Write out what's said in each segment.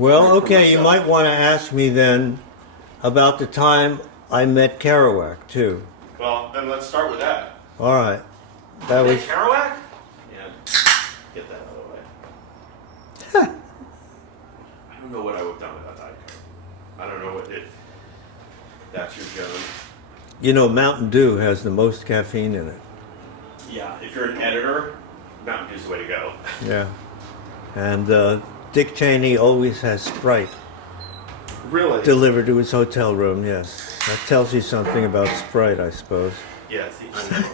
Well, okay, you might want to ask me then about the time I met Kerouac, too. Well, then let's start with that. All right. That was Kerouac? Yeah. Get that out of the way. I don't know what I would have done without Diet Coke. I don't know if that's your Jones. You know, Mountain Dew has the most caffeine in it. Yeah, if you're an editor, Mountain Dew's the way to go. Yeah. And Dick Cheney always has Sprite Really? delivered to his hotel room, yes. That tells you something about Sprite, I suppose. Yeah,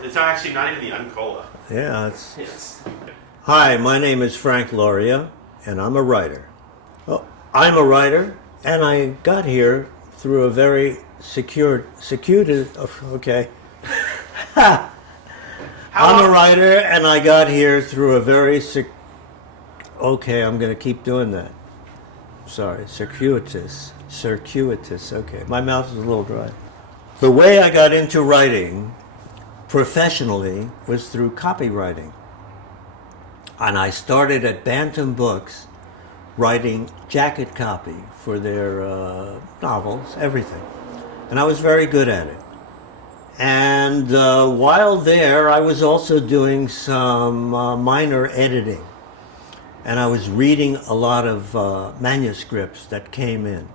it's actually not even the Uncola. Yeah, it's... Yes. Hi, my name is Frank Lauria, and I'm a writer. Well, I'm a writer, and I got here through a very secluded, okay. I'm a writer, and I got here through a very okay, I'm going to keep doing that. Sorry, circuitous, okay. My mouth is a little dry. The way I got into writing professionally was through copywriting. And I started at Bantam Books writing jacket copy for their novels, everything. And I was very good at it. And while there, I was also doing some minor editing. And I was reading a lot of manuscripts that came in.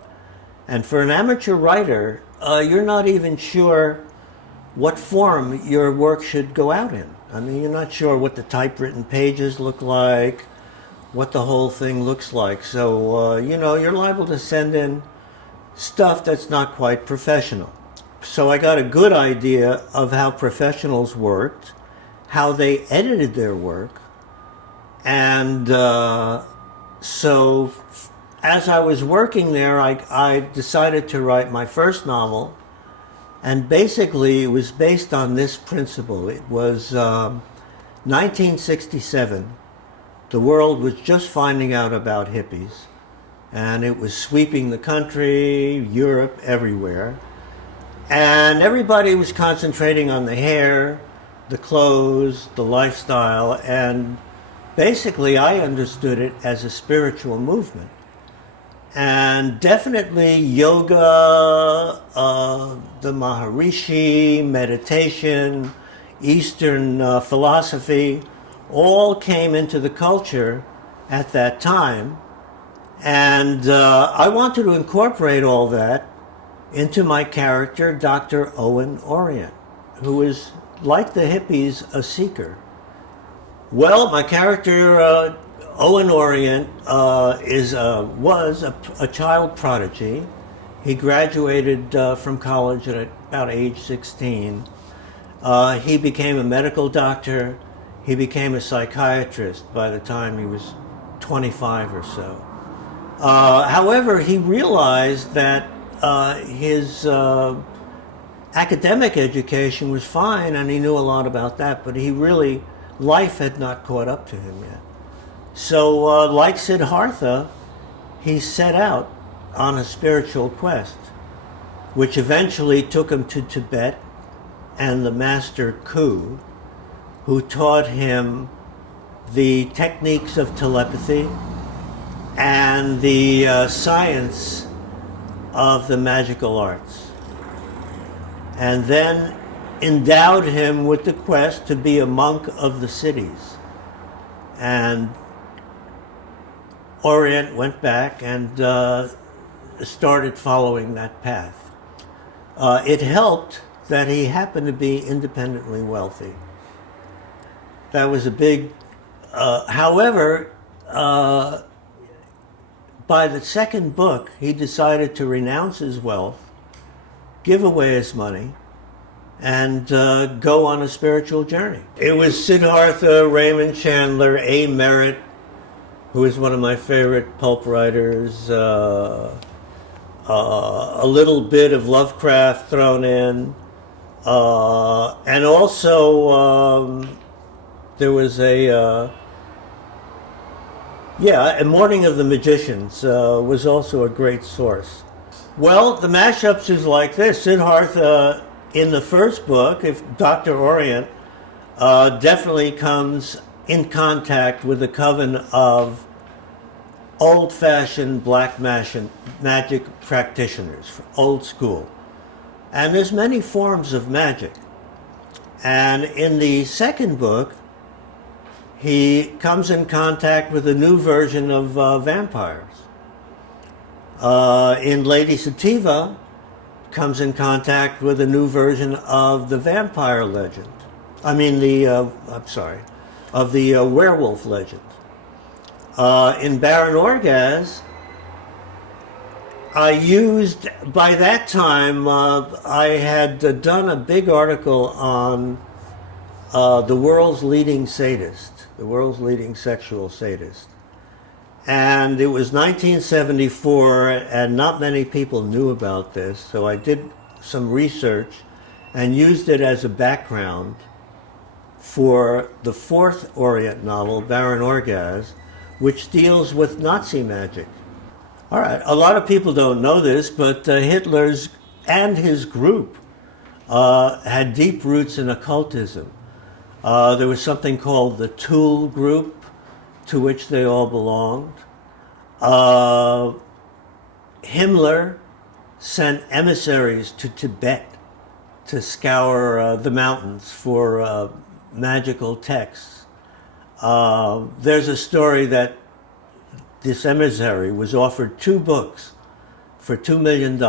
And for an amateur writer, you're not even sure what form your work should go out in. I mean, you're not sure what the typewritten pages look like, what the whole thing looks like. So, you're liable to send in stuff that's not quite professional. So I got a good idea of how professionals worked, how they edited their work. And so as I was working there, I decided to write my first novel. And basically, it was based on this principle. It was 1967. The world was just finding out about hippies. And it was sweeping the country, Europe, everywhere. And everybody was concentrating on the hair, the clothes, the lifestyle. And basically, I understood it as a spiritual movement. And definitely yoga, the Maharishi, meditation, Eastern philosophy, all came into the culture at that time. And I wanted to incorporate all that into my character, Dr. Owen Orient, who is, like the hippies, a seeker. Well, my character, Owen Orient, was a child prodigy. He graduated from college at about age 16. He became a medical doctor. He became a psychiatrist by the time he was 25 or so. However, he realized that his academic education was fine, and he knew a lot about that, but life had not caught up to him yet. So, like Siddhartha, he set out on a spiritual quest, which eventually took him to Tibet and the master Ku, who taught him the techniques of telepathy and the science of the magical arts, and then endowed him with the quest to be a monk of the cities. And Orient went back and started following that path. It helped that he happened to be independently wealthy. That was a big... however, by the second book, he decided to renounce his wealth, give away his money, and go on a spiritual journey. It was Siddhartha, Raymond Chandler, A. Merritt, who is one of my favorite pulp writers, a little bit of Lovecraft thrown in, and also there was a Morning of the Magicians was also a great source. Well, the mashups is like this. Siddhartha, in the first book, if Dr. Orient, definitely comes in contact with the coven of old-fashioned black magic practitioners, old school. And there's many forms of magic. And in the second book, he comes in contact with a new version of vampires. In Lady Sativa, comes in contact with a new version of the vampire legend. I mean, of the werewolf legend. In Baron Orgaz, by that time, I had done a big article on the world's leading sadist, the world's leading sexual sadist. And it was 1974, and not many people knew about this, so I did some research and used it as a background for the fourth Orient novel, Baron Orgaz, which deals with Nazi magic. All right, a lot of people don't know this, but Hitler's and his group had deep roots in occultism. There was something called the Tool Group, to which they all belonged. Himmler sent emissaries to Tibet to scour the mountains for magical texts. There's a story that this emissary was offered 2 books for $2 million,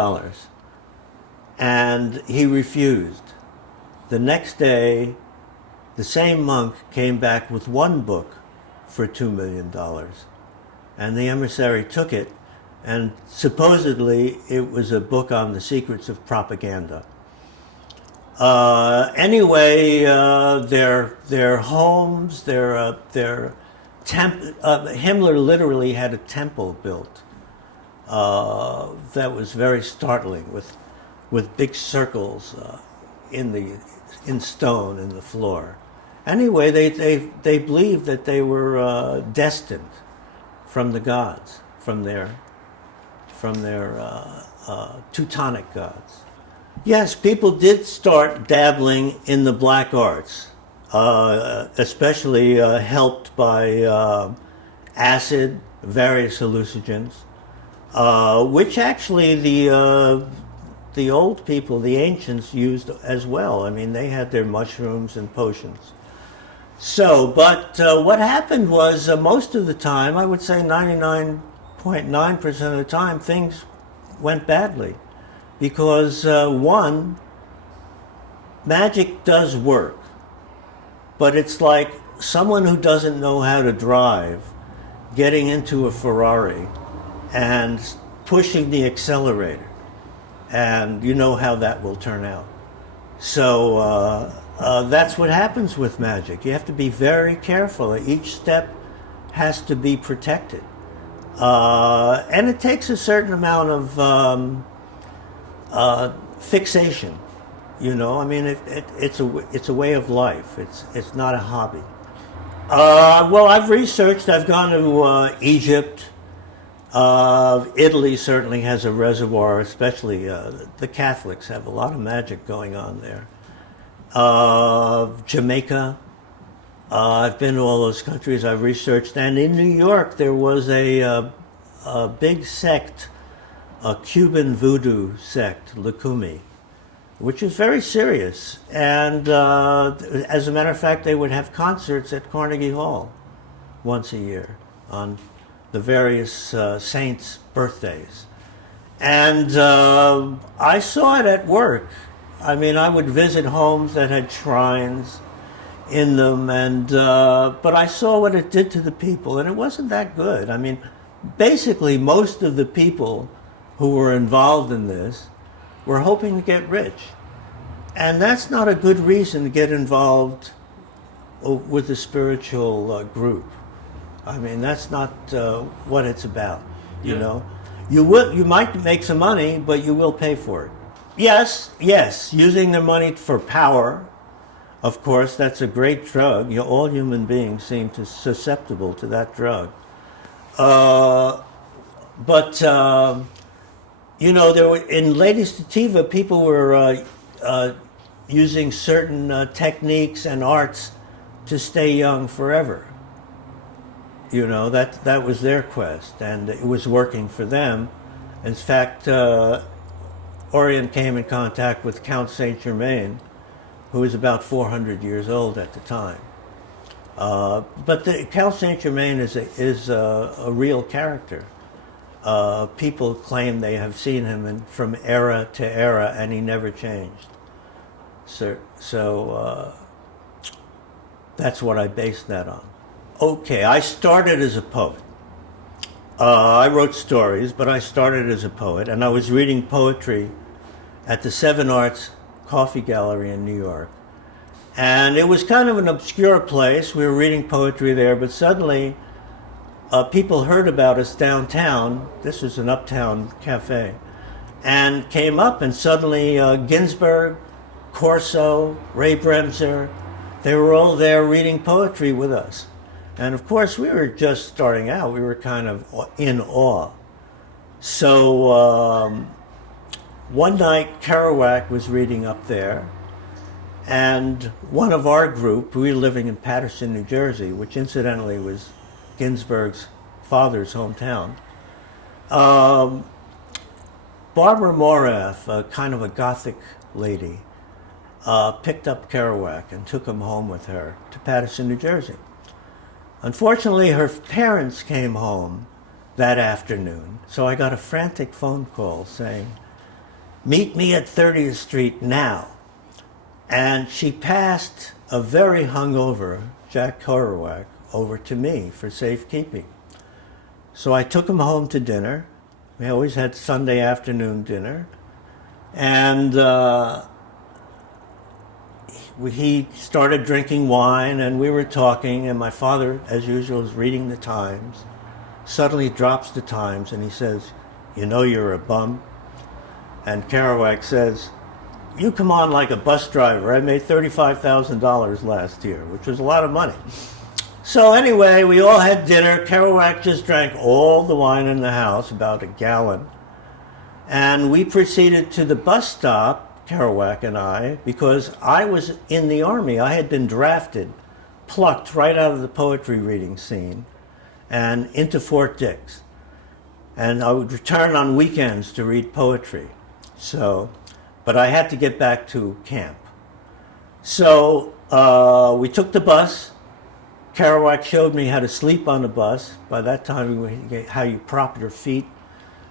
and he refused. The next day, the same monk came back with 1 book for $2 million. And the emissary took it, and supposedly it was a book on the secrets of propaganda. Anyway, their homes, Himmler literally had a temple built that was very startling, with big circles in stone in the floor. Anyway, they believed that they were destined from the gods, from their Teutonic gods. Yes, people did start dabbling in the black arts, especially helped by acid, various hallucinogens, which actually the old people, the ancients, used as well. I mean, they had their mushrooms and potions. So, but what happened was most of the time, I would say 99.9% of the time, things went badly. Because one, magic does work, but it's like someone who doesn't know how to drive getting into a Ferrari and pushing the accelerator, and you know how that will turn out. So that's what happens with magic. You have to be very careful. Each step has to be protected. And it takes a certain amount of fixation, you know. I mean, it's a way of life. It's not a hobby. Well, I've researched. I've gone to Egypt. Italy certainly has a reservoir, especially the Catholics have a lot of magic going on there. Jamaica. I've been to all those countries. I've researched, and in New York there was a big sect, a Cuban voodoo sect, Lukumi, which is very serious. And as a matter of fact, they would have concerts at Carnegie Hall once a year on the various saints' birthdays. And I saw it at work. I mean, I would visit homes that had shrines in them, and but I saw what it did to the people, and it wasn't that good. I mean, basically, most of the people who were involved in this were hoping to get rich. And that's not a good reason to get involved with a spiritual group. I mean, that's not what it's about, you know. You might make some money, but you will pay for it. Yes, using the money for power, of course, that's a great drug. All human beings seem susceptible to that drug. But you know, there were, in Lady Sativa, people were using certain techniques and arts to stay young forever. You know, that was their quest, and it was working for them. In fact, Orient came in contact with Count Saint Germain, who was about 400 years old at the time. But Count Saint Germain is a real character. People claim they have seen him from era to era, and he never changed. So that's what I based that on. Okay, I started as a poet. I wrote stories, but I started as a poet, and I was reading poetry at the Seven Arts Coffee Gallery in New York. And it was kind of an obscure place. We were reading poetry there, but suddenly people heard about us downtown. This was an uptown cafe, and came up, and suddenly Ginsberg, Corso, Ray Bremser, they were all there reading poetry with us. And of course, we were just starting out. We were kind of in awe. So one night, Kerouac was reading up there, and one of our group, we were living in Patterson, New Jersey, which incidentally was Ginsberg's father's hometown. Barbara Morath, kind of a Gothic lady, picked up Kerouac and took him home with her to Patterson, New Jersey. Unfortunately, her parents came home that afternoon, so I got a frantic phone call saying, "Meet me at 30th Street now." And she passed a very hungover Jack Kerouac over to me for safekeeping. So I took him home to dinner. We always had Sunday afternoon dinner. And he started drinking wine, and we were talking, and my father, as usual, is reading the Times. Suddenly drops the Times, and he says, "You know you're a bum?" And Kerouac says, "You come on like a bus driver. I made $35,000 last year," which was a lot of money. So anyway, we all had dinner. Kerouac just drank all the wine in the house, about a gallon. And we proceeded to the bus stop, Kerouac and I, because I was in the army. I had been drafted, plucked right out of the poetry reading scene, and into Fort Dix. And I would return on weekends to read poetry. But I had to get back to camp. So we took the bus. Kerouac showed me how to sleep on the bus. By that time, how you prop your feet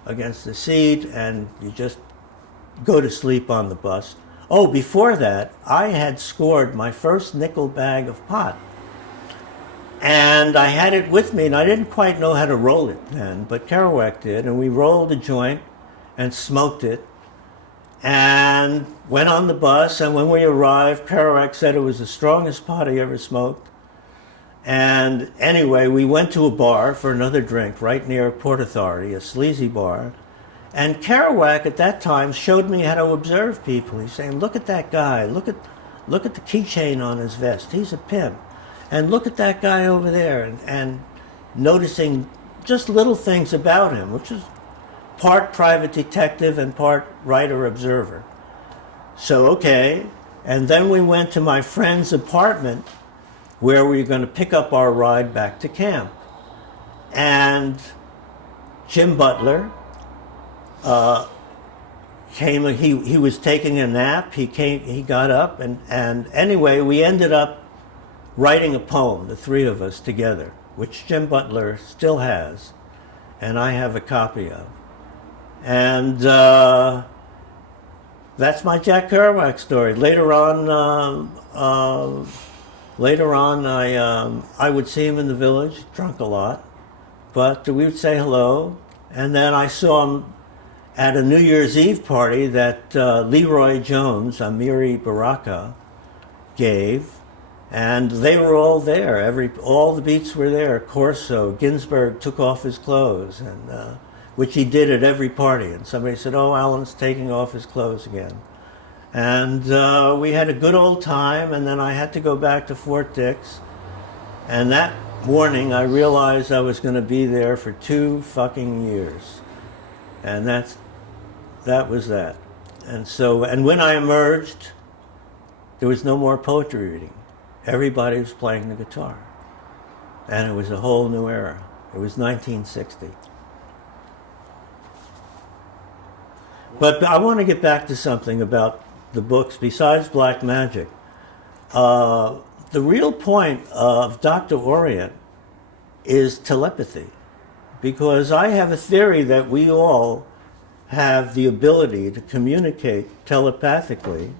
against the seat, and you just go to sleep on the bus. Oh, before that, I had scored my first nickel bag of pot. And I had it with me, and I didn't quite know how to roll it then, but Kerouac did, and we rolled a joint and smoked it, and went on the bus, and when we arrived, Kerouac said it was the strongest pot he ever smoked. And anyway, we went to a bar for another drink right near Port Authority, a sleazy bar. And Kerouac at that time showed me how to observe people. He's saying, "Look at that guy, look at the keychain on his vest, he's a pimp. And look at that guy over there," and noticing just little things about him, which is part private detective and part writer-observer. So, okay, and then we went to my friend's apartment where we were going to pick up our ride back to camp. And Jim Butler came, he was taking a nap, he got up, and anyway, we ended up writing a poem, the three of us together, which Jim Butler still has, and I have a copy of. And that's my Jack Kerouac story. Later on, I would see him in the village, drunk a lot, but we would say hello. And then I saw him at a New Year's Eve party that Leroy Jones, Amiri Baraka, gave, and they were all there. All the beats were there. Corso, Ginsberg took off his clothes, and which he did at every party. And somebody said, "Oh, Alan's taking off his clothes again." And we had a good old time, and then I had to go back to Fort Dix. And that morning, I realized I was going to be there for 2 fucking years. And that was that. And when I emerged, there was no more poetry reading. Everybody was playing the guitar. And it was a whole new era. It was 1960. But I want to get back to something about the books besides black magic. The real point of Dr. Orient is telepathy, because I have a theory that we all have the ability to communicate telepathically,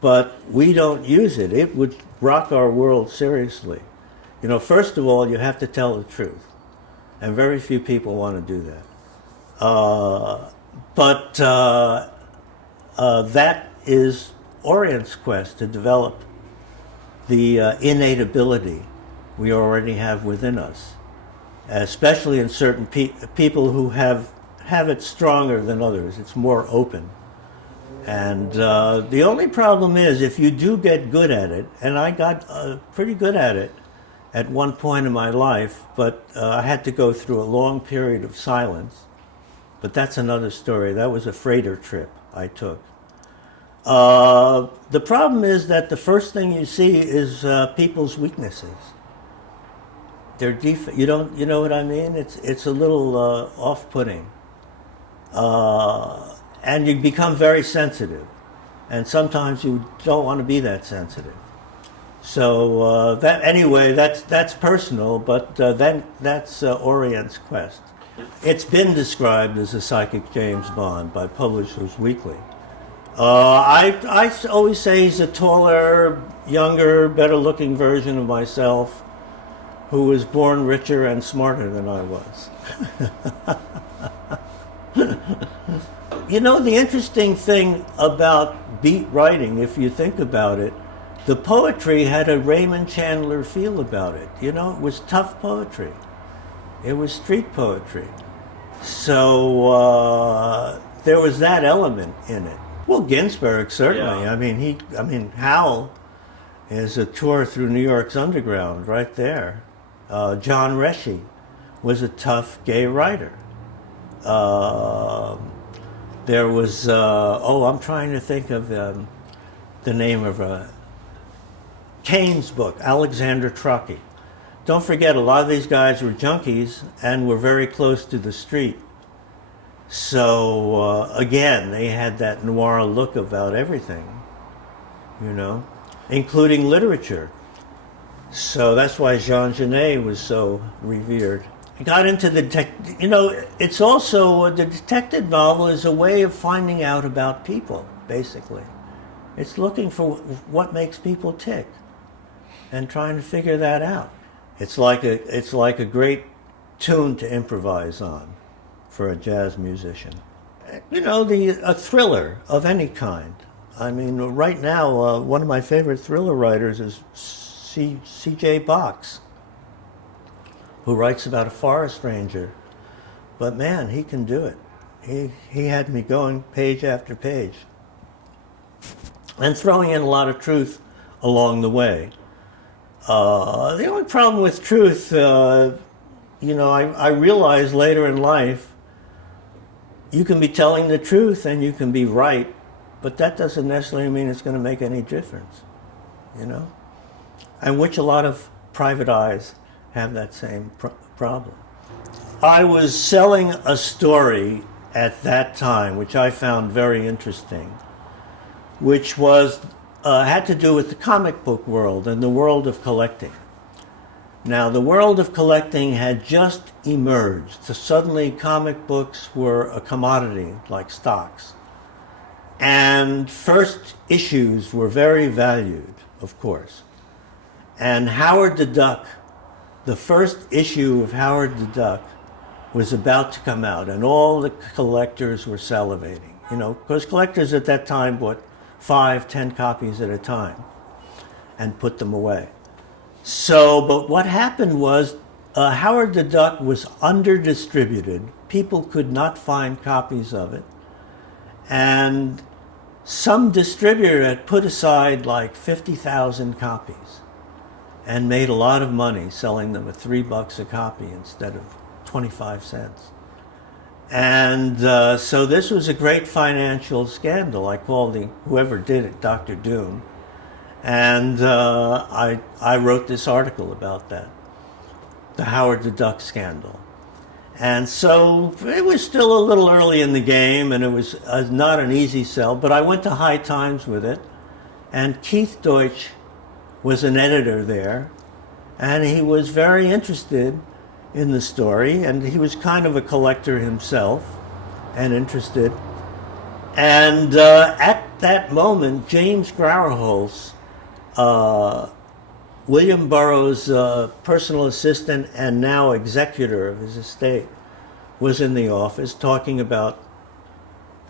but we don't use it. It would rock our world seriously. You know, first of all, you have to tell the truth, and very few people want to do that. But that is Orient's quest, to develop the innate ability we already have within us, especially in certain people who have it stronger than others. It's more open. And the only problem is, if you do get good at it, and I got pretty good at it at one point in my life, but I had to go through a long period of silence. But that's another story. That was a freighter trip I took. The problem is that the first thing you see is people's weaknesses. Their you know what I mean? It's a little off-putting. And you become very sensitive. And sometimes you don't want to be that sensitive. So that's personal, but then that's Orient's quest. It's been described as a psychic James Bond by Publishers Weekly. I always say he's a taller, younger, better-looking version of myself, who was born richer and smarter than I was. You know, the interesting thing about beat writing, if you think about it, the poetry had a Raymond Chandler feel about it. You know, it was tough poetry. It was street poetry. So there was that element in it. Well, Ginsberg, certainly. Yeah. I mean, Howl is a tour through New York's underground right there. John Reschy was a tough gay writer. There was, I'm trying to think of the name of Kane's book, Alexander Trocky. Don't forget, a lot of these guys were junkies and were very close to the street. So, again, they had that noir look about everything, you know, including literature. So that's why Jean Genet was so revered. I got into it's also, the detective novel is a way of finding out about people, basically. It's looking for what makes people tick and trying to figure that out. It's like a great tune to improvise on for a jazz musician. You know, a thriller of any kind. I mean, right now, one of my favorite thriller writers is C.J. Box, who writes about a forest ranger. But man, he can do it. He had me going page after page. And throwing in a lot of truth along the way. The only problem with truth, I realized later in life, you can be telling the truth and you can be right, but that doesn't necessarily mean it's going to make any difference, you know? And which a lot of private eyes have that same problem. I was selling a story at that time, which I found very interesting, which was had to do with the comic book world and the world of collecting. Now, the world of collecting had just emerged. So suddenly, comic books were a commodity, like stocks. And first issues were very valued, of course. And Howard the Duck, the first issue of Howard the Duck, was about to come out, and all the collectors were salivating. You know, because collectors at that time bought 5, 10 copies at a time and put them away. So, but what happened was Howard the Duck was under-distributed. People could not find copies of it. And some distributor had put aside like 50,000 copies and made a lot of money selling them at $3 a copy instead of 25 cents. And so this was a great financial scandal. I called whoever did it, Dr. Doom. And I wrote this article about that. the Howard the Duck scandal. And so it was still a little early in the game, and it was not an easy sell, but I went to High Times with it, and Keith Deutsch was an editor there, and he was very interested in the story, and he was kind of a collector himself and interested. And at that moment, James Grauerholz, William Burroughs' personal assistant and now executor of his estate, was in the office talking about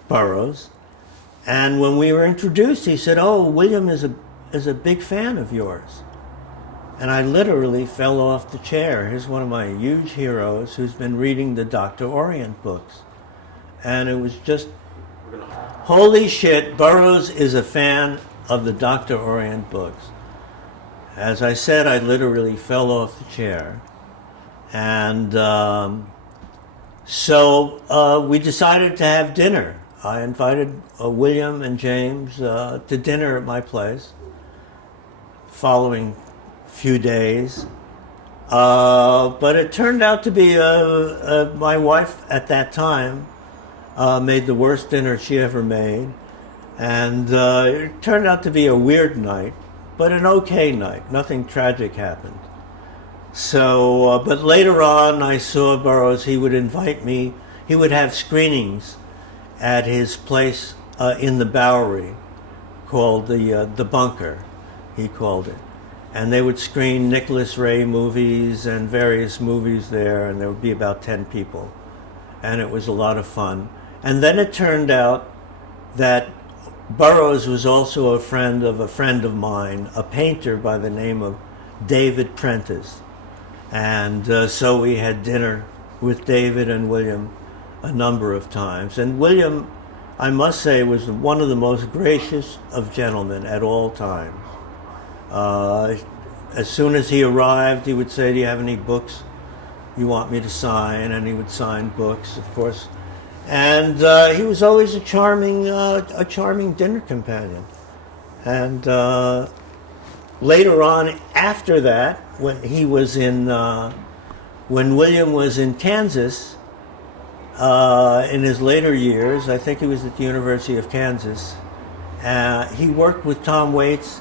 Burroughs. And when we were introduced, he said, "Oh, William is a big fan of yours." And I literally fell off the chair. Here's one of my huge heroes who's been reading the Dr. Orient books. And it was just, holy shit, Burroughs is a fan of the Dr. Orient books. As I said, I literally fell off the chair. And so we decided to have dinner. I invited William and James to dinner at my place following few days. But it turned out to be my wife at that time made the worst dinner she ever made. And it turned out to be a weird night, but an okay night. Nothing tragic happened. So, but later on I saw Burroughs. He would invite me. He would have screenings at his place in the Bowery called the Bunker, he called it. And they would screen Nicholas Ray movies and various movies there, and there would be about 10 people. And it was a lot of fun. And then it turned out that Burroughs was also a friend of mine, a painter by the name of David Prentice. And so we had dinner with David and William a number of times. And William, I must say, was one of the most gracious of gentlemen at all times. As soon as he arrived, he would say, "Do you have any books you want me to sign?" And he would sign books, of course. And he was always a charming dinner companion. And later on, after that, when William was in Kansas, in his later years, I think he was at the University of Kansas, he worked with Tom Waits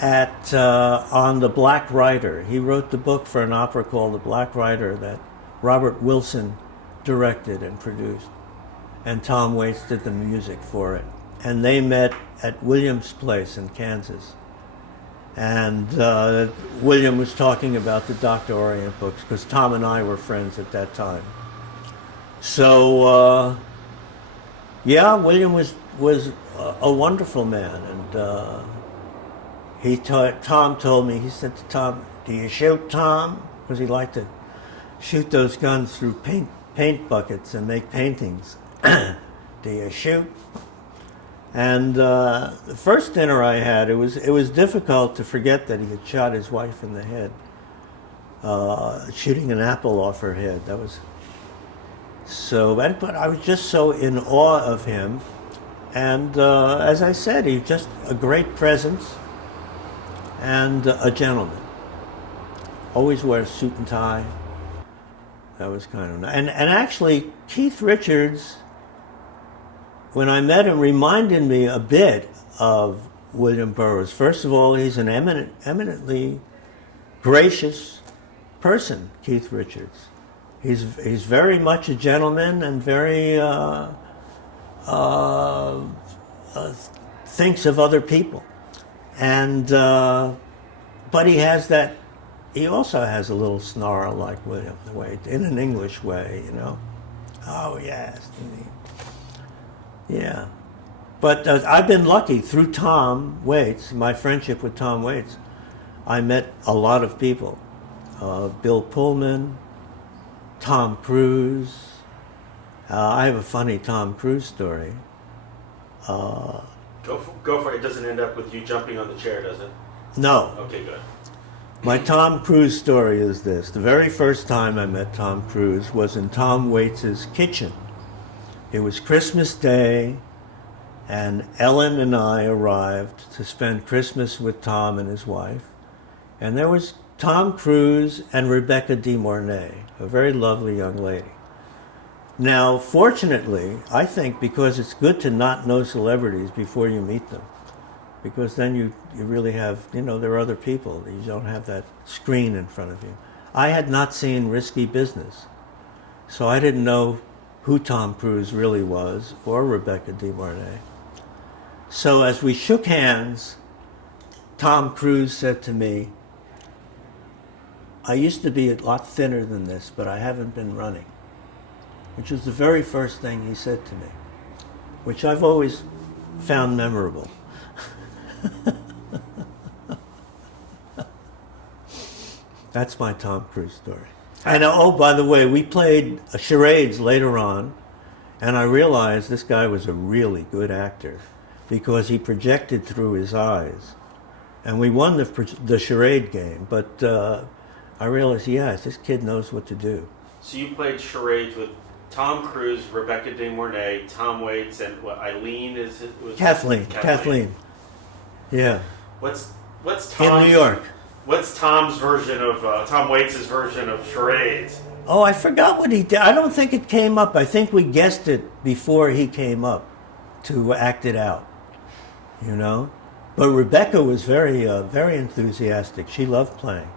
on The Black Rider. He wrote the book for an opera called The Black Rider that Robert Wilson directed and produced. And Tom Waits did the music for it. And they met at William's place in Kansas. And William was talking about the Dr. Orient books, because Tom and I were friends at that time. So, yeah, William was a wonderful man. And Tom told me, he said to Tom, "Do you shoot, Tom?" Because he liked to shoot those guns through paint buckets and make paintings. "Do you shoot?" And the first dinner I had, it was difficult to forget that he had shot his wife in the head, shooting an apple off her head. That was so bad, but I was just so in awe of him. And as I said, he's just a great presence and a gentleman. Always wears suit and tie. That was kind of nice. And actually, Keith Richards, when I met him, reminded me a bit of William Burroughs. First of all, he's an eminently gracious person, Keith Richards. He's very much a gentleman and very thinks of other people. And but he also has a little snarl like William, the way, in an English way, you know. "Oh yes, yeah." But I've been lucky through Tom Waits, my friendship with Tom Waits. I met a lot of people: Bill Pullman, Tom Cruise. I have a funny Tom Cruise story. Go for it. It doesn't end up with you jumping on the chair, does it? No. Okay, good. My Tom Cruise story is this. The very first time I met Tom Cruise was in Tom Waits's kitchen. It was Christmas Day, and Ellen and I arrived to spend Christmas with Tom and his wife. And there was Tom Cruise and Rebecca De Mornay, a very lovely young lady. Now, fortunately, I think because it's good to not know celebrities before you meet them, because then you really have, there are other people. You don't have that screen in front of you. I had not seen Risky Business, so I didn't know who Tom Cruise really was or Rebecca De Mornay. So as we shook hands, Tom Cruise said to me, "I used to be a lot thinner than this, but I haven't been running," which was the very first thing he said to me, which I've always found memorable. That's my Tom Cruise story. And oh, by the way, we played charades later on, and I realized this guy was a really good actor because he projected through his eyes. And we won the charade game, but I realized, yes, this kid knows what to do. So you played charades with Tom Cruise, Rebecca De Mornay, Tom Waits, and what, Eileen is it? Kathleen. Yeah. What's Tom's, in New York. What's Tom's version of Tom Waits' version of charades? Oh, I forgot what he did. I don't think it came up. I think we guessed it before he came up to act it out. But Rebecca was very enthusiastic. She loved playing.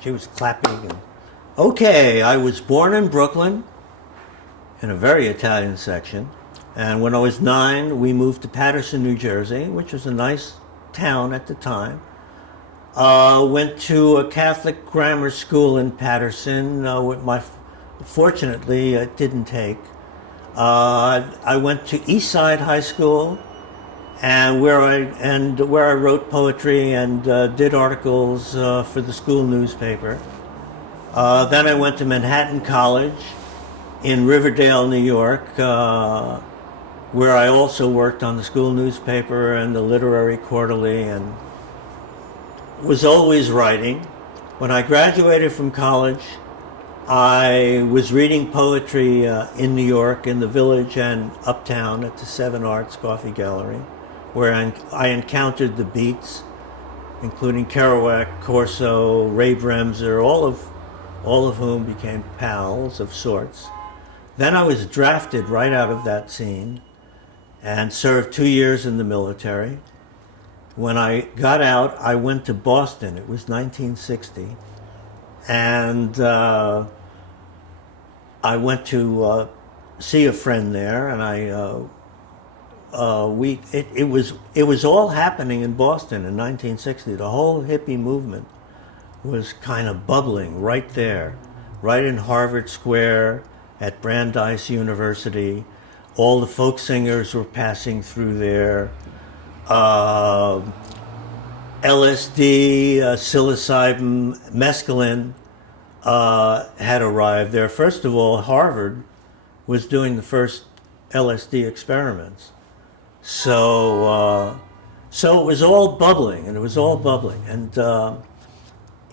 She was clapping. Okay, I was born in Brooklyn, in a very Italian section. And when I was 9, we moved to Patterson, New Jersey, which was a nice town at the time. Went to a Catholic grammar school in Patterson. Fortunately, it didn't take. I went to East Side High School, and where I wrote poetry and did articles for the school newspaper. Then I went to Manhattan College in Riverdale, New York, where I also worked on the school newspaper and the literary quarterly and was always writing. When I graduated from college, I was reading poetry in New York, in the Village and Uptown at the Seven Arts Coffee Gallery, where I encountered the Beats, including Kerouac, Corso, Ray Bremser, all of whom became pals of sorts. Then I was drafted right out of that scene and served 2 years in the military. When I got out, I went to Boston. It was 1960. And I went to see a friend there, and it was all happening in Boston in 1960. The whole hippie movement was kind of bubbling right there, right in Harvard Square, at Brandeis University. All the folk singers were passing through there. LSD, psilocybin, mescaline had arrived there. First of all, Harvard was doing the first LSD experiments. So it was all bubbling, and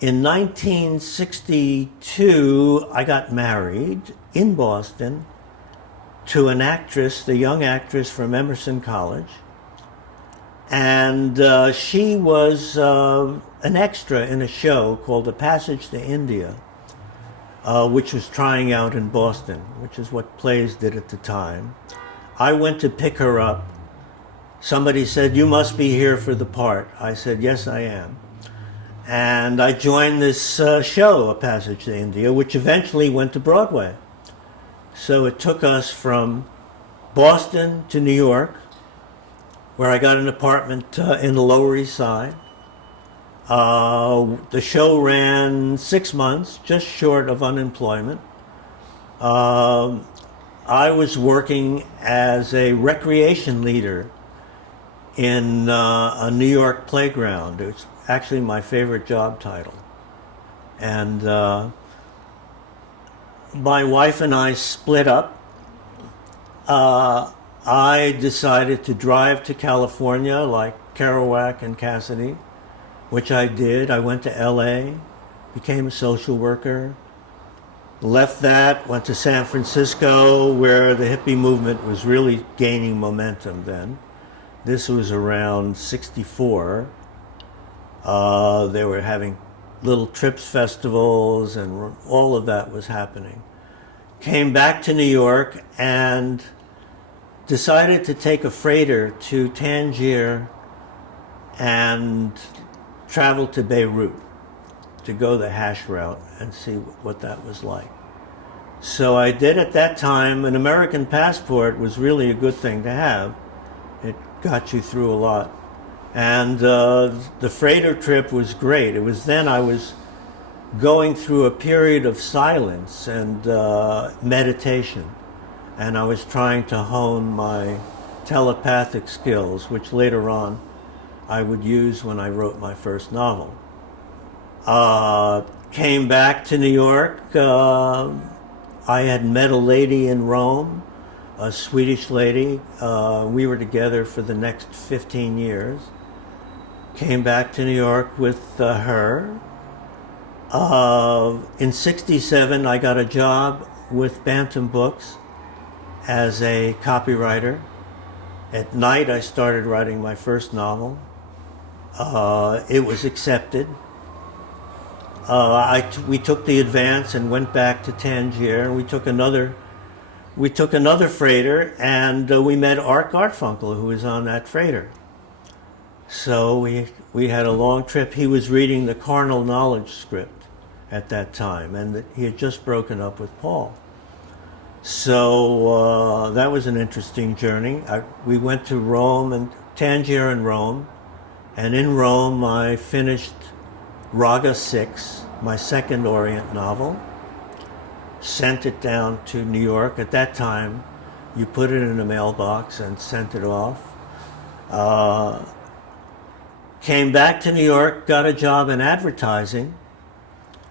And in 1962, I got married in Boston to an actress, the young actress from Emerson College. And she was an extra in a show called A Passage to India, which was trying out in Boston, which is what plays did at the time. I went to pick her up. Somebody said, "You must be here for the part." I said, "Yes, I am." And I joined this show, A Passage to India, which eventually went to Broadway. So it took us from Boston to New York, where I got an apartment in the Lower East Side. The show ran 6 months, just short of unemployment. I was working as a recreation leader in a New York playground. It's actually my favorite job title. And my wife and I split up. I decided to drive to California like Kerouac and Cassidy, which I did. I went to LA, became a social worker, left that, went to San Francisco, where the hippie movement was really gaining momentum then. This was around 64. They were having little trips festivals, and all of that was happening. Came back to New York and decided to take a freighter to Tangier and travel to Beirut to go the hash route and see what that was like. So I did. At that time. An American passport was really a good thing to have. It got you through a lot. And the freighter trip was great. It was then I was going through a period of silence and meditation. And I was trying to hone my telepathic skills, which later on I would use when I wrote my first novel. Came back to New York. I had met a lady in Rome, a Swedish lady. We were together for the next 15 years. Came back to New York with her. In '67, I got a job with Bantam Books as a copywriter. At night, I started writing my first novel. It was accepted. We took the advance and went back to Tangier, and we took another freighter, and we met Art Garfunkel, who was on that freighter. So we had a long trip. He was reading the Carnal Knowledge script at that time, and he had just broken up with Paul. So that was an interesting journey. We went to Rome, and Tangier and Rome, and in Rome I finished Raga 6, my second Orient novel, sent it down to New York. At that time, you put it in a mailbox and sent it off. Came back to New York, got a job in advertising,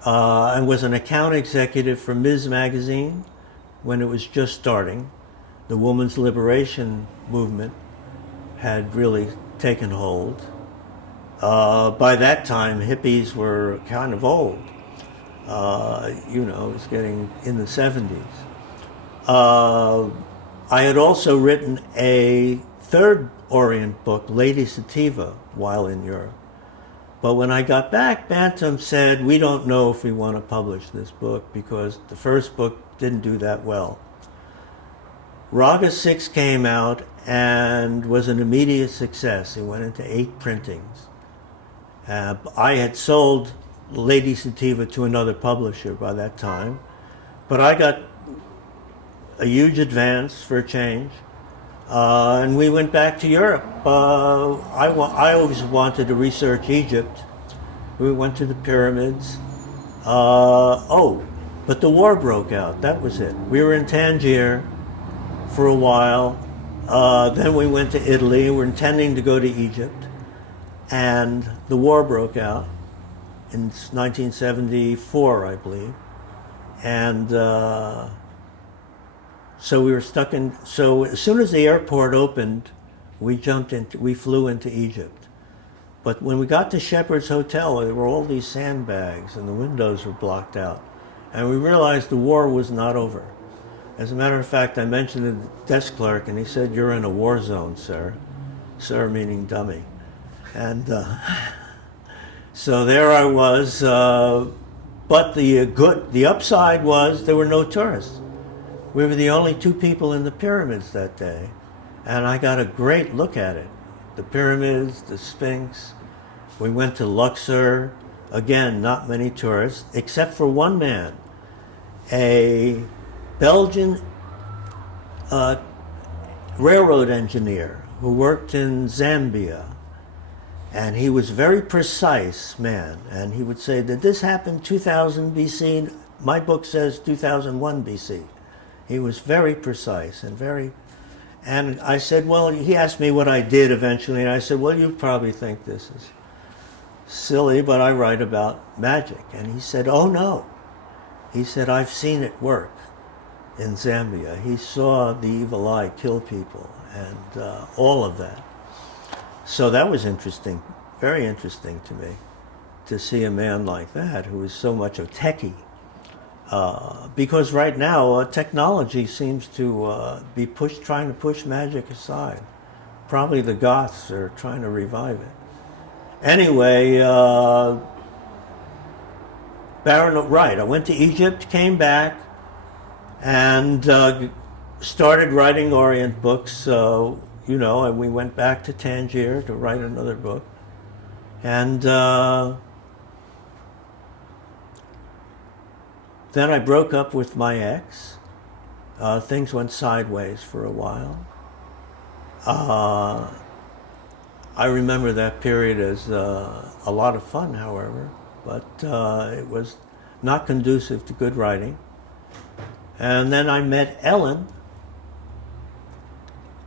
and was an account executive for Ms. Magazine when it was just starting. The women's liberation movement had really taken hold. By that time, hippies were kind of old. It was getting in the 70s. I had also written a third Orient book, Lady Sativa, while in Europe. But when I got back, Bantam said, we don't know if we want to publish this book because the first book didn't do that well. Raga 6 came out and was an immediate success. It went into 8 printings. I had sold Lady Sativa to another publisher by that time, but I got a huge advance for a change, and we went back to Europe. I always wanted to research Egypt. We went to the pyramids. But the war broke out. That was it. We were in Tangier for a while. Then we went to Italy. We were intending to go to Egypt. And the war broke out in 1974, I believe. And so we were stuck in. So as soon as the airport opened, we flew into Egypt. But when we got to Shepherd's Hotel, there were all these sandbags and the windows were blocked out. And we realized the war was not over. As a matter of fact, I mentioned to the desk clerk, and he said, "You're in a war zone, sir." Sir meaning dummy. And so there I was. But the upside was there were no tourists. We were the only 2 people in the pyramids that day, and I got a great look at it. The pyramids, the Sphinx. We went to Luxor. Again, not many tourists, except for one man, a Belgian railroad engineer who worked in Zambia. And he was a very precise man. And he would say, did this happen 2000 BC? My book says 2001 BC. He was very precise and I said, well, he asked me what I did eventually. And I said, well, you probably think this is silly, but I write about magic. And he said, oh no. He said, I've seen it work in Zambia. He saw the evil eye kill people and all of that. So that was interesting, very interesting to me, to see a man like that who is so much a techie. Because right now, technology seems to be trying to push magic aside. Probably the Goths are trying to revive it. Anyway, Right. I went to Egypt, came back, and started writing Orient books. And we went back to Tangier to write another book. And then I broke up with my ex. Things went sideways for a while. I remember that period as a lot of fun, however, but it was not conducive to good writing. And then I met Ellen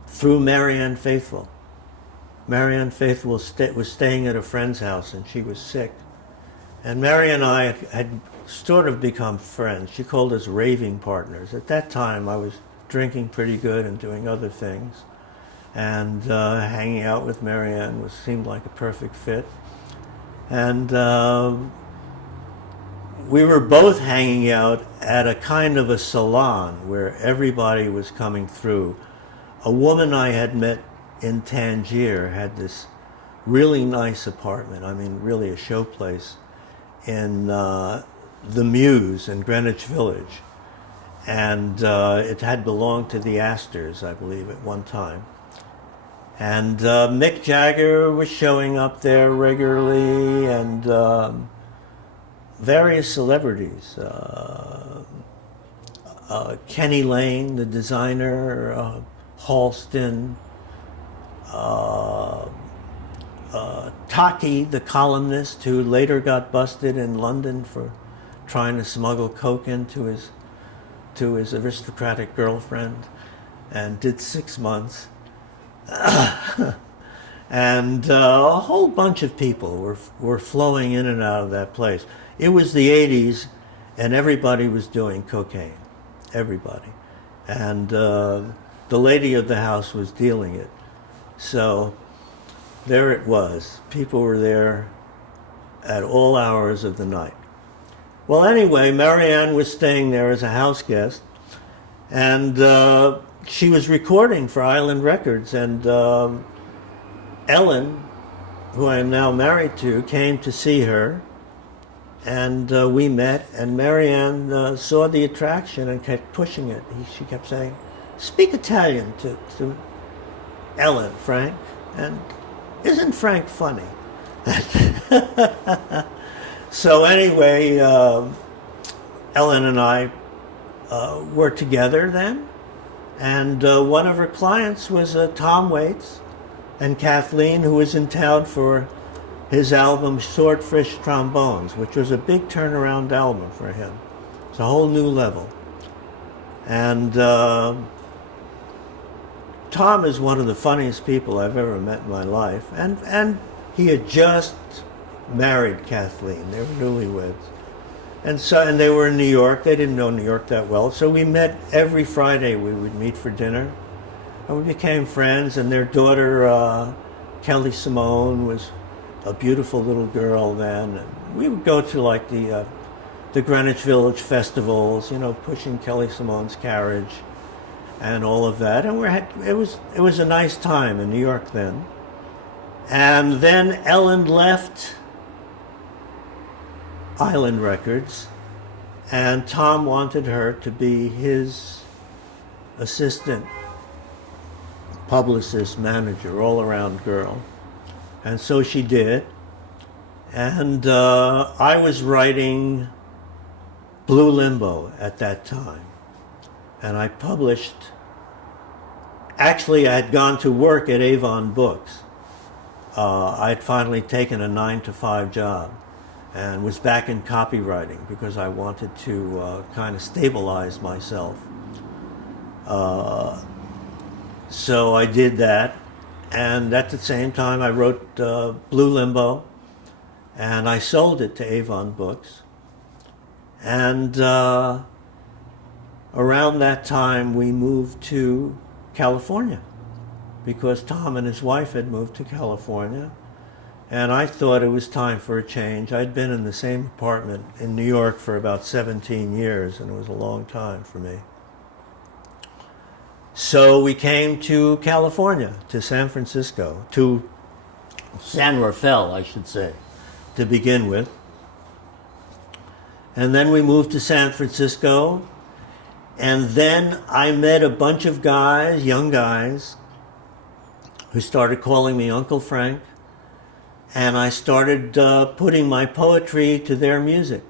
through Marianne Faithfull. Marianne Faithfull was staying at a friend's house, and she was sick. And Mary and I had sort of become friends. She called us raving partners. At that time, I was drinking pretty good and doing other things. And hanging out with Marianne seemed like a perfect fit. And we were both hanging out at a kind of a salon where everybody was coming through. A woman I had met in Tangier had this really nice apartment, I mean really a showplace, in the Mews in Greenwich Village. And it had belonged to the Astors, I believe, at one time. And Mick Jagger was showing up there regularly, and various celebrities. Kenny Lane, the designer, Halston, Taki, the columnist, who later got busted in London for trying to smuggle coke into his aristocratic girlfriend, and did 6 months. And a whole bunch of people were flowing in and out of that place. It was the 80s, and everybody was doing cocaine. Everybody. And the lady of the house was dealing it. So there it was. People were there at all hours of the night. Well, anyway, Marianne was staying there as a house guest, and she was recording for Island Records, and Ellen, who I am now married to, came to see her, and we met, and Marianne saw the attraction and kept pushing it. She kept saying, "Speak Italian to Ellen, Frank, and isn't Frank funny?" So anyway, Ellen and I were together then, and one of her clients was Tom Waits and Kathleen, who was in town for his album Swordfish Trombones, which was a big turnaround album for him. It's a whole new level. And Tom is one of the funniest people I've ever met in my life, and he had just married Kathleen. They were newlyweds. And they were in New York. They didn't know New York that well. So we met every Friday. We would meet for dinner. And we became friends. And their daughter, Kelly Simone, was a beautiful little girl then. And we would go to like the Greenwich Village festivals, pushing Kelly Simone's carriage and all of that. And it was a nice time in New York then. And then Ellen left Island Records, and Tom wanted her to be his assistant, publicist, manager, all-around girl. And so she did. And I was writing Blue Limbo at that time. And I published, actually I had gone to work at Avon Books. I had finally taken a 9-to-5 job and was back in copywriting because I wanted to kind of stabilize myself. So I did that, and at the same time I wrote Blue Limbo, and I sold it to Avon Books. And around that time we moved to California because Tom and his wife had moved to California. And I thought it was time for a change. I'd been in the same apartment in New York for about 17 years, and it was a long time for me. So we came to California, to San Francisco, to San Rafael, I should say, to begin with. And then we moved to San Francisco. And then I met a bunch of guys, young guys, who started calling me Uncle Frank. And I started putting my poetry to their music.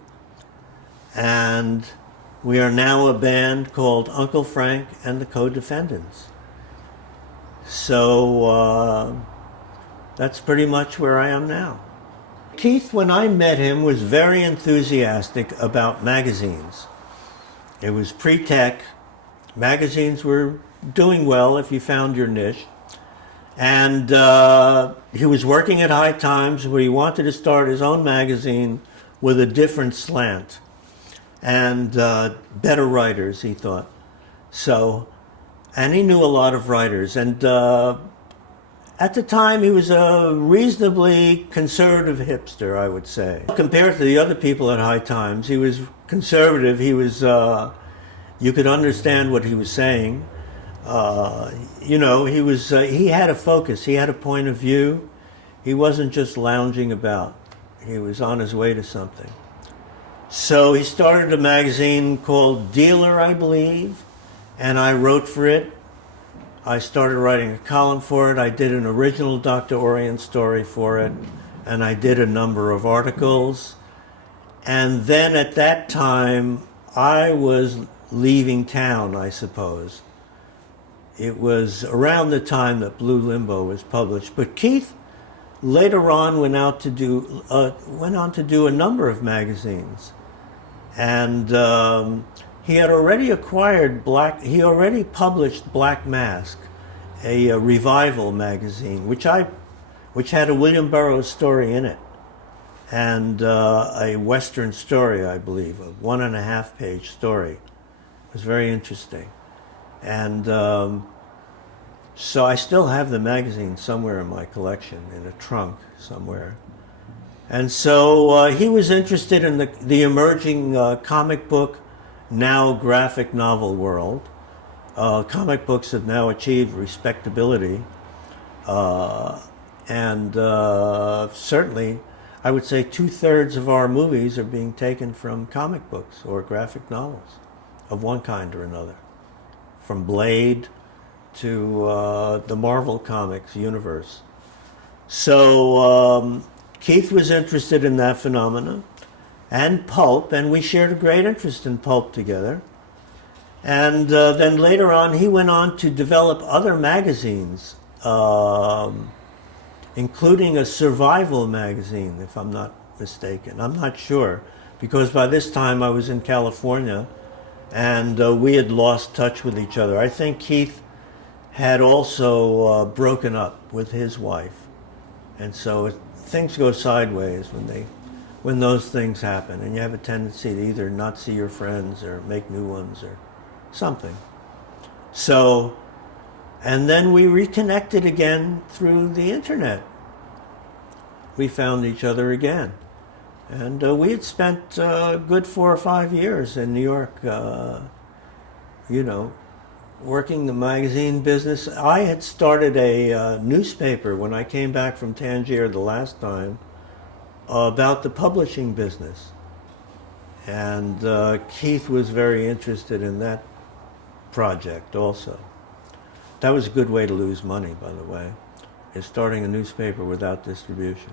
And we are now a band called Uncle Frank and the Co-Defendants. So that's pretty much where I am now. Keith, when I met him, was very enthusiastic about magazines. It was pre-tech. Magazines were doing well if you found your niche. And he was working at High Times, where he wanted to start his own magazine with a different slant and better writers, he thought. So, and he knew a lot of writers. And at the time, he was a reasonably conservative hipster, I would say. Compared to the other people at High Times, he was conservative. He was, you could understand what he was saying. You know, he had a focus. He had a point of view. He wasn't just lounging about. He was on his way to something. So he started a magazine called Dealer, I believe, and I wrote for it. I started writing a column for it. I did an original Dr. Orient story for it, and I did a number of articles. And then at that time, I was leaving town, I suppose. It was around the time that Blue Limbo was published. But Keith later on went on to do a number of magazines. And he had already he already published Black Mask, a revival magazine, which had a William Burroughs story in it, and a Western story, I believe, a 1.5-page story. It was very interesting. And so I still have the magazine somewhere in my collection, in a trunk somewhere. And so he was interested in the emerging comic book, now graphic novel world. Comic books have now achieved respectability. And certainly, I would say 2/3 of our movies are being taken from comic books or graphic novels of one kind or another. From Blade to the Marvel Comics universe. So Keith was interested in that phenomenon and Pulp, and we shared a great interest in Pulp together. And then later on, he went on to develop other magazines, including a survival magazine, if I'm not mistaken. I'm not sure, because by this time I was in California, and we had lost touch with each other. I think Keith had also broken up with his wife, and so things go sideways when those things happen, and you have a tendency to either not see your friends or make new ones or something. So, and then we reconnected again through the internet. We found each other again. And we had spent a good 4 or 5 years in New York, working the magazine business. I had started a newspaper when I came back from Tangier the last time about the publishing business. And Keith was very interested in that project also. That was a good way to lose money, by the way, is starting a newspaper without distribution.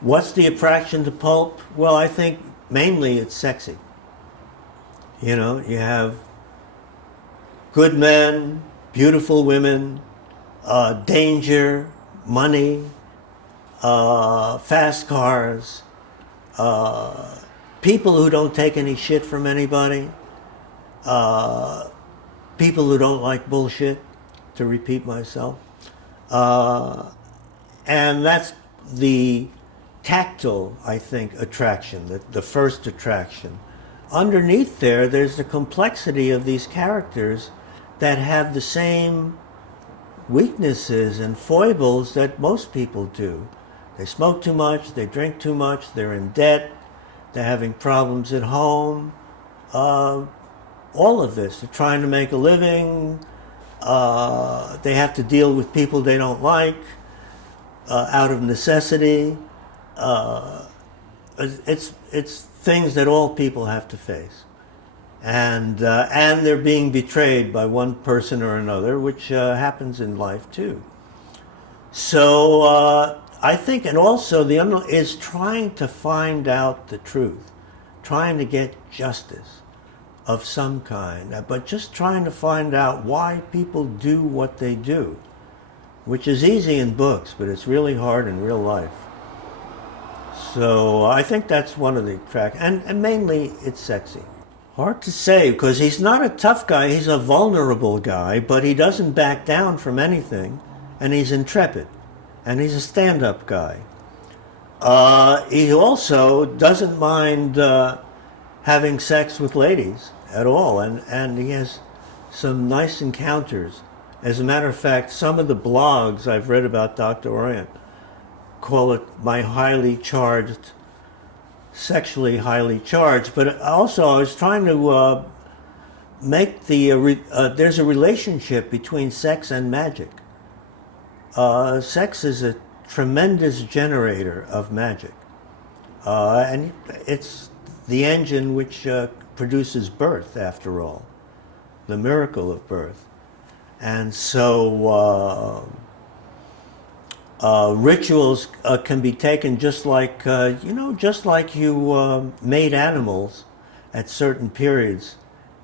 What's the attraction to Pulp? Well, I think mainly it's sexy. You know, you have good men, beautiful women, danger, money, fast cars, people who don't take any shit from anybody, people who don't like bullshit, to repeat myself. And that's the tactile, I think, attraction, the first attraction. Underneath there's the complexity of these characters that have the same weaknesses and foibles that most people do. They smoke too much, they drink too much, they're in debt, they're having problems at home, all of this. They're trying to make a living, they have to deal with people they don't like, out of necessity. It's things that all people have to face. And they're being betrayed by one person or another, which happens in life too. So I think, and also the is trying to find out the truth, trying to get justice of some kind, but just trying to find out why people do what they do, which is easy in books, but it's really hard in real life. So I think that's one of the tracks, and mainly it's sexy. Hard to say, because he's not a tough guy, he's a vulnerable guy, but he doesn't back down from anything, and he's intrepid, and he's a stand-up guy. He also doesn't mind having sex with ladies at all, and he has some nice encounters. As a matter of fact, some of the blogs I've read about Dr. Orient call it my highly charged, sexually highly charged. But also I was trying to make there's a relationship between sex and magic. Sex is a tremendous generator of magic. And it's the engine which produces birth, after all, the miracle of birth. And so rituals can be taken just like, just like you made animals at certain periods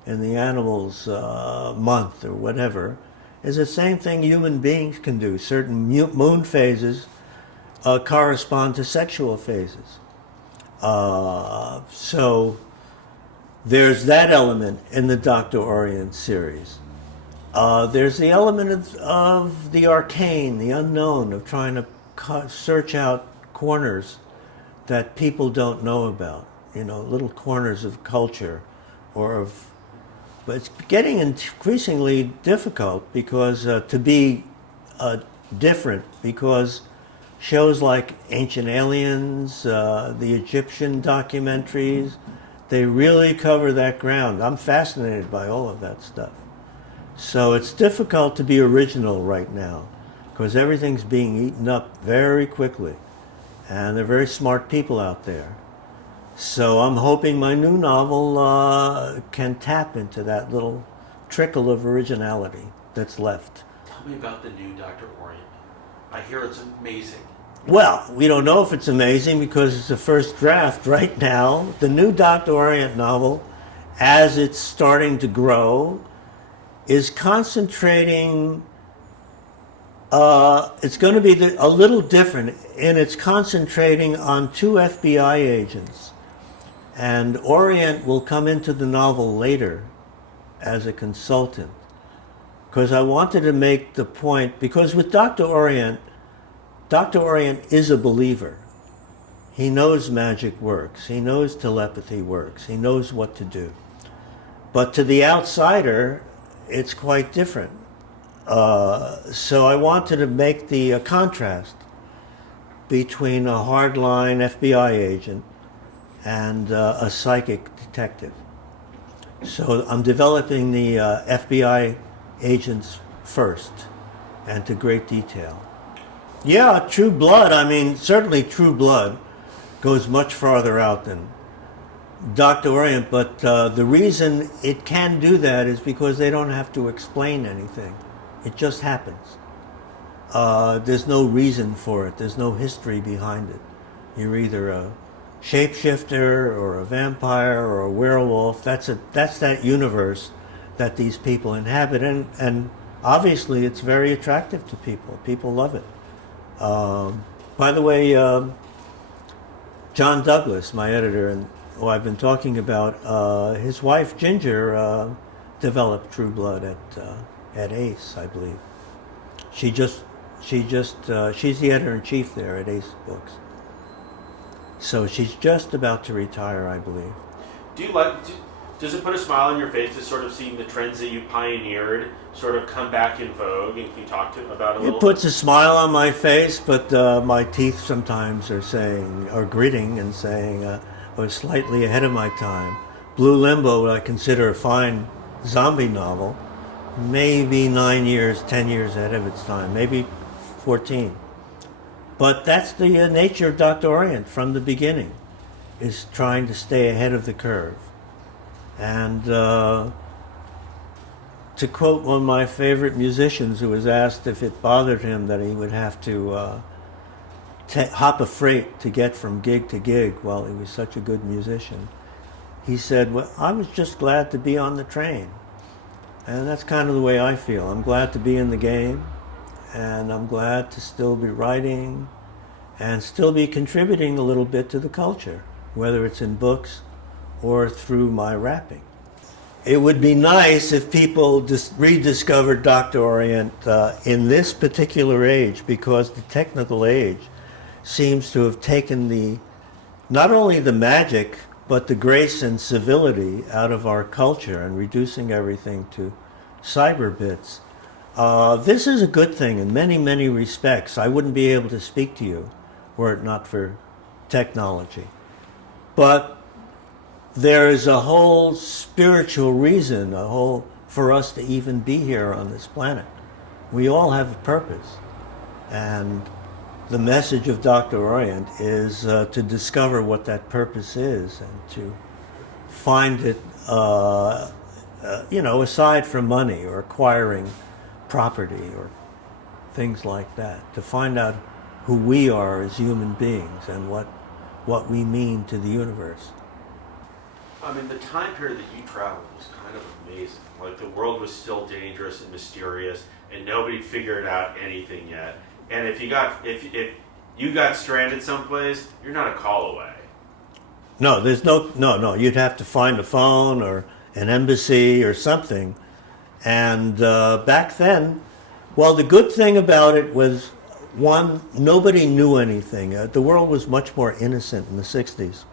in the animals' month or whatever, is the same thing human beings can do. Certain moon phases correspond to sexual phases. So there's that element in the Dr. Orient series. There's the element of the arcane, the unknown, of trying to search out corners that people don't know about, little corners of culture but it's getting increasingly difficult because to be different, because shows like Ancient Aliens, the Egyptian documentaries, they really cover that ground. I'm fascinated by all of that stuff. So it's difficult to be original right now because everything's being eaten up very quickly. And they're very smart people out there. So I'm hoping my new novel can tap into that little trickle of originality that's left. Tell me about the new Dr. Orient. I hear it's amazing. Well, we don't know if it's amazing because it's the first draft right now. The new Dr. Orient novel, as it's starting to grow, is concentrating, it's going to be a little different, and it's concentrating on two FBI agents. And Orient will come into the novel later as a consultant. Because I wanted to make the point, because with Dr. Orient is a believer. He knows magic works. He knows telepathy works. He knows what to do. But to the outsider, it's quite different. So I wanted to make the contrast between a hardline FBI agent and a psychic detective. So I'm developing the FBI agents first, and to great detail. Yeah, True Blood, certainly True Blood goes much farther out than Dr. Orient, but the reason it can do that is because they don't have to explain anything. It just happens. There's no reason for it. There's no history behind it. You're either a shapeshifter or a vampire or a werewolf. That's that universe that these people inhabit, and obviously it's very attractive to people. People love it. By the way, John Douglas, my editor, and who I've been talking about, his wife Ginger developed True Blood at Ace, I believe. She's the editor-in-chief there at Ace Books. So she's just about to retire, I believe. Does it put a smile on your face to sort of seeing the trends that you pioneered sort of come back in vogue, and can you talk about it a little? It puts a smile on my face, but my teeth sometimes are gritting and saying I was slightly ahead of my time. Blue Limbo, what I consider a fine zombie novel, maybe 9 years, 10 years ahead of its time, maybe 14. But that's the nature of Dr. Orient from the beginning. is trying to stay ahead of the curve. And to quote one of my favorite musicians who was asked if it bothered him that he would have to hop a freight to get from gig to gig while he was such a good musician, he said, well, I was just glad to be on the train. And that's kind of the way I feel. I'm glad to be in the game, and I'm glad to still be writing and still be contributing a little bit to the culture, whether it's in books or through my rapping. It would be nice if people rediscovered Dr. Orient in this particular age, because the technical age seems to have taken not only the magic, but the grace and civility out of our culture and reducing everything to cyber bits. This is a good thing in many, many respects. I wouldn't be able to speak to you were it not for technology. But there is a whole spiritual reason, for us to even be here on this planet. We all have a purpose. And the message of Dr. Orient is to discover what that purpose is and to find it, aside from money or acquiring property or things like that, to find out who we are as human beings and what we mean to the universe. I mean, the time period that you traveled was kind of amazing. Like, the world was still dangerous and mysterious, and nobody figured out anything yet. And if you got stranded someplace, you're not a call away. No, there's no. You'd have to find a phone or an embassy or something. And back then, well, the good thing about it was, one, nobody knew anything. The world was much more innocent in the 60s,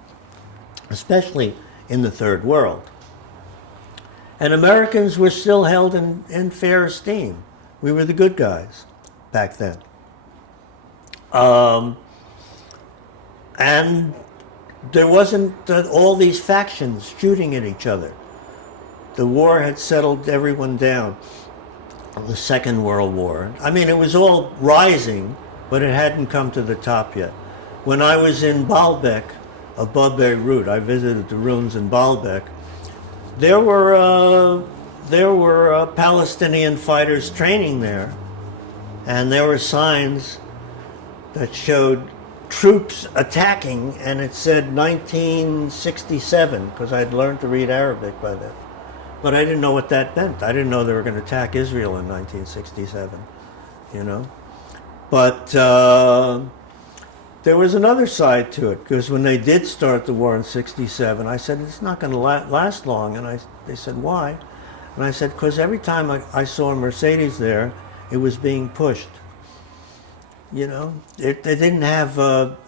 especially in the third world. And Americans were still held in fair esteem. We were the good guys back then. And there wasn't all these factions shooting at each other. The war had settled everyone down. The Second World War. I mean, it was all rising, but it hadn't come to the top yet. When I was in Baalbek, above Beirut, I visited the ruins in Baalbek. There were Palestinian fighters training there, and there were signs that showed troops attacking, and it said 1967, because I'd learned to read Arabic by then. But I didn't know what that meant. I didn't know they were going to attack Israel in 1967, But there was another side to it, because when they did start the war in 67, I said, it's not going to last long. And they said, why? And I said, because every time I saw a Mercedes there, it was being pushed. They didn't have a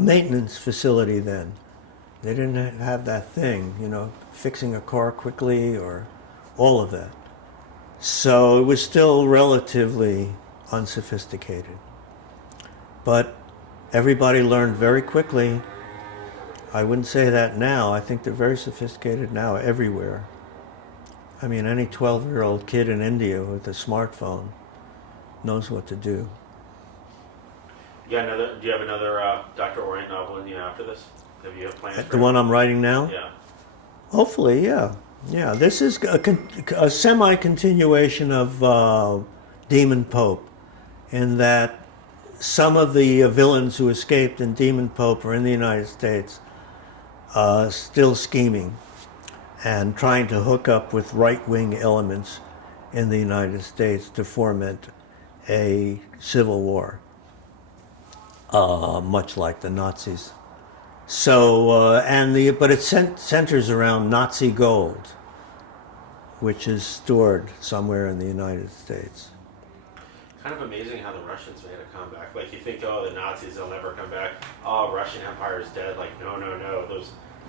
maintenance facility then. They didn't have that thing, fixing a car quickly or all of that. So it was still relatively unsophisticated. But everybody learned very quickly. I wouldn't say that now. I think they're very sophisticated now everywhere. I mean, any 12-year-old kid in India with a smartphone knows what to do. Do you have another Dr. Orient novel in you after this? Have you plans for The one I'm writing now? Yeah. Hopefully, yeah. Yeah, this is a semi-continuation of Demon Pope, in that some of the villains who escaped in Demon Pope are in the United States, still scheming and trying to hook up with right-wing elements in the United States to foment a civil war, much like the Nazis. So, but it centers around Nazi gold, which is stored somewhere in the United States. Kind of amazing how the Russians made a comeback. Like, you think, the Nazis, they'll never come back. Oh, Russian Empire is dead. Like, no.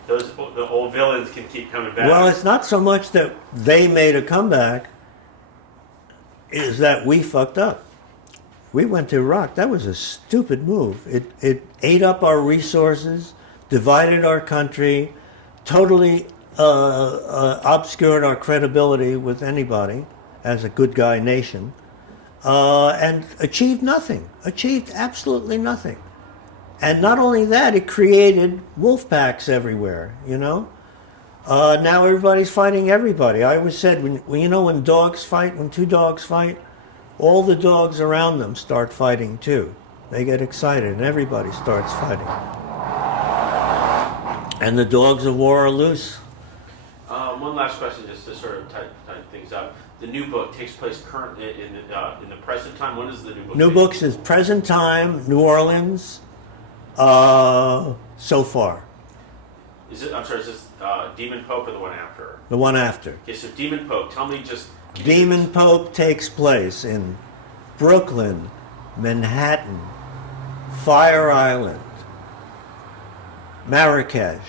The old villains can keep coming back. Well, it's not so much that they made a comeback, is that we fucked up. We went to Iraq. That was a stupid move. It ate up our resources, divided our country, totally obscured our credibility with anybody as a good guy nation, and achieved nothing. Achieved absolutely nothing. And not only that, it created wolf packs everywhere, you know? Now everybody's fighting everybody. I always said, when dogs fight, when two dogs fight, all the dogs around them start fighting too. They get excited and everybody starts fighting. And the dogs of war are loose. One last question, just to sort of tighten things up. The new book takes place currently in the present time. When is the new book? New books is present time, New Orleans, so far. Is this Demon Pope or the one after? The one after. Okay, so Demon Pope, tell me just... Demon Pope takes place in Brooklyn, Manhattan, Fire Island, Marrakesh,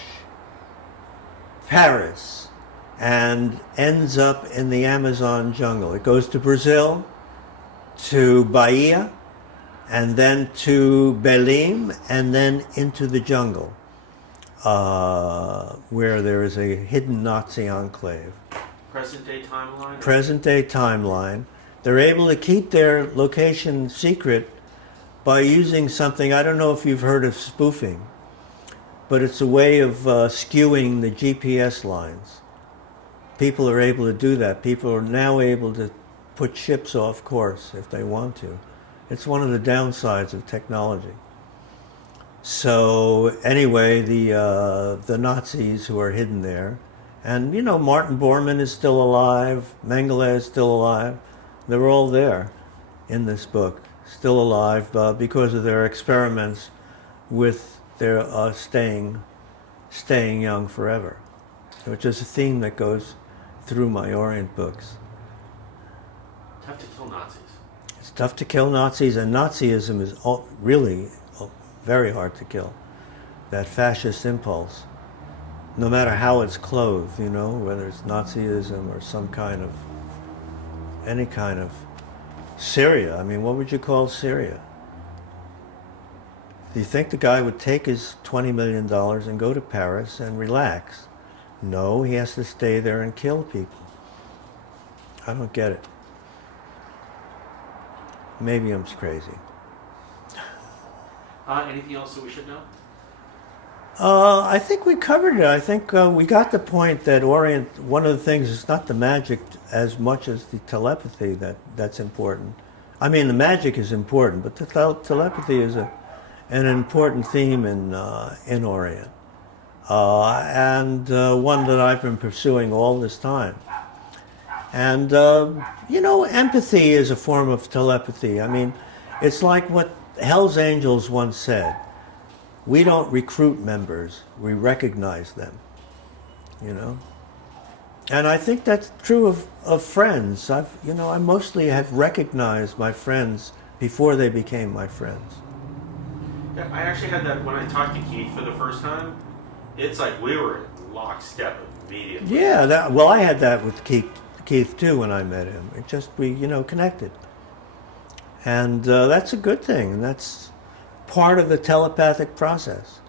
Paris, and ends up in the Amazon jungle. It goes to Brazil, to Bahia, and then to Belém, and then into the jungle, where there is a hidden Nazi enclave. Present day timeline? Present day timeline. They're able to keep their location secret by using something, I don't know if you've heard of spoofing, but it's a way of skewing the GPS lines. People are able to do that. People are now able to put ships off course if they want to. It's one of the downsides of technology. So anyway, the Nazis who are hidden there, and Martin Bormann is still alive, Mengele is still alive. They're all there in this book, still alive because of their experiments with their staying young forever, which is a theme that goes through my Orient books. Tough to kill Nazis. It's tough to kill Nazis, and Nazism is really very hard to kill. That fascist impulse, no matter how it's clothed, whether it's Nazism or any kind of Syria. I mean, what would you call Syria? Do you think the guy would take his $20 million and go to Paris and relax? No, he has to stay there and kill people. I don't get it. Maybe I'm crazy. Anything else that we should know? I think we covered it. I think we got the point that Orient, one of the things is not the magic as much as the telepathy that's important. I mean, the magic is important, but the telepathy is an important theme in Orient. And one that I've been pursuing all this time. And, empathy is a form of telepathy. I mean, it's like what Hell's Angels once said. We don't recruit members, we recognize them, And I think that's true of friends. I mostly have recognized my friends before they became my friends. Yeah, I actually had that when I talked to Keith for the first time. It's like we were in lockstep immediately. Yeah, I had that with Keith too when I met him. It just, we connected. And that's a good thing, and that's part of the telepathic process.